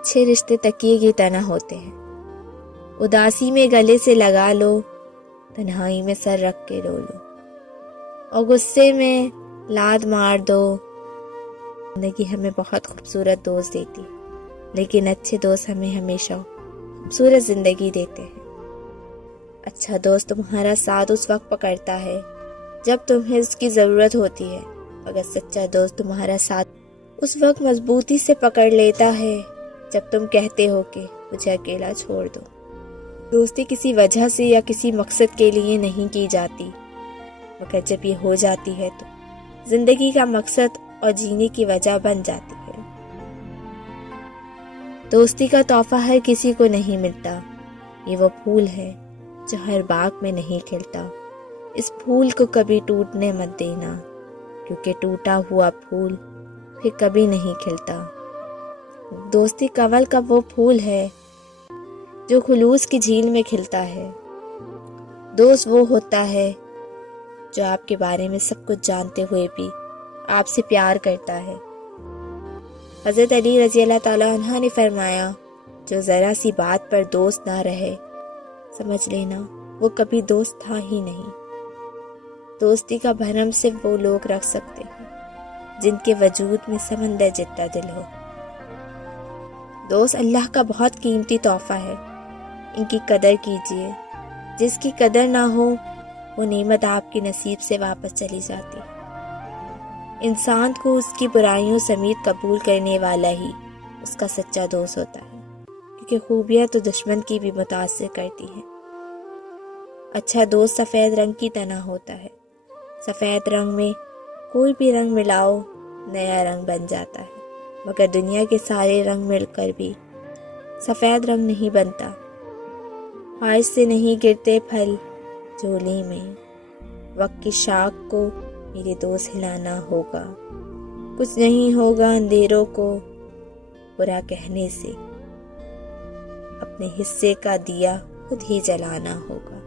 اچھے رشتے تکیے کی طرح ہوتے ہیں، اداسی میں گلے سے لگا لو، تنہائی میں سر رکھ کے رو لو، اور غصے میں لاد مار دو۔ زندگی ہمیں بہت خوبصورت دوست دیتی ہے، لیکن اچھے دوست ہمیں ہمیشہ خوبصورت زندگی دیتے ہیں۔ اچھا دوست تمہارا ساتھ اس وقت پکڑتا ہے جب تمہیں اس کی ضرورت ہوتی ہے، مگر سچا دوست تمہارا ساتھ اس وقت مضبوطی سے پکڑ لیتا ہے جب تم کہتے ہو کہ مجھے اکیلا چھوڑ دو۔ دوستی کسی وجہ سے یا کسی مقصد کے لیے نہیں کی جاتی، مگر جب یہ ہو جاتی ہے تو زندگی کا مقصد اور جینے کی وجہ بن جاتی ہے۔ دوستی کا تحفہ ہر کسی کو نہیں ملتا، یہ وہ پھول ہے جو ہر باغ میں نہیں کھلتا۔ اس پھول کو کبھی ٹوٹنے مت دینا، کیونکہ ٹوٹا ہوا پھول پھر کبھی نہیں کھلتا۔ دوستی کنول کا وہ پھول ہے جو خلوص کی جھیل میں کھلتا ہے۔ دوست وہ ہوتا ہے جو آپ کے بارے میں سب کچھ جانتے ہوئے بھی آپ سے پیار کرتا ہے۔ حضرت علی رضی اللہ تعالیٰ عنہ نے فرمایا، جو ذرا سی بات پر دوست نہ رہے، سمجھ لینا وہ کبھی دوست تھا ہی نہیں۔ دوستی کا بھرم صرف وہ لوگ رکھ سکتے ہیں جن کے وجود میں سمندر جتنا دل ہو۔ دوست اللہ کا بہت قیمتی تحفہ ہے، ان کی قدر کیجیے۔ جس کی قدر نہ ہو وہ نعمت آپ کے نصیب سے واپس چلی جاتی ہے۔ انسان کو اس کی برائیوں سمیت قبول کرنے والا ہی اس کا سچا دوست ہوتا ہے، کیونکہ خوبیاں تو دشمن کی بھی متاثر کرتی ہیں۔ اچھا دوست سفید رنگ کی طرح ہوتا ہے، سفید رنگ میں کوئی بھی رنگ ملاؤ نیا رنگ بن جاتا ہے، مگر دنیا کے سارے رنگ مل کر بھی سفید رنگ نہیں بنتا۔ خواہش سے نہیں گرتے پھل جھولی میں، وقت کی شاخ کو میرے دوست ہلانا ہوگا۔ کچھ نہیں ہوگا اندھیروں کو برا کہنے سے، اپنے حصے کا دیا خود ہی جلانا ہوگا۔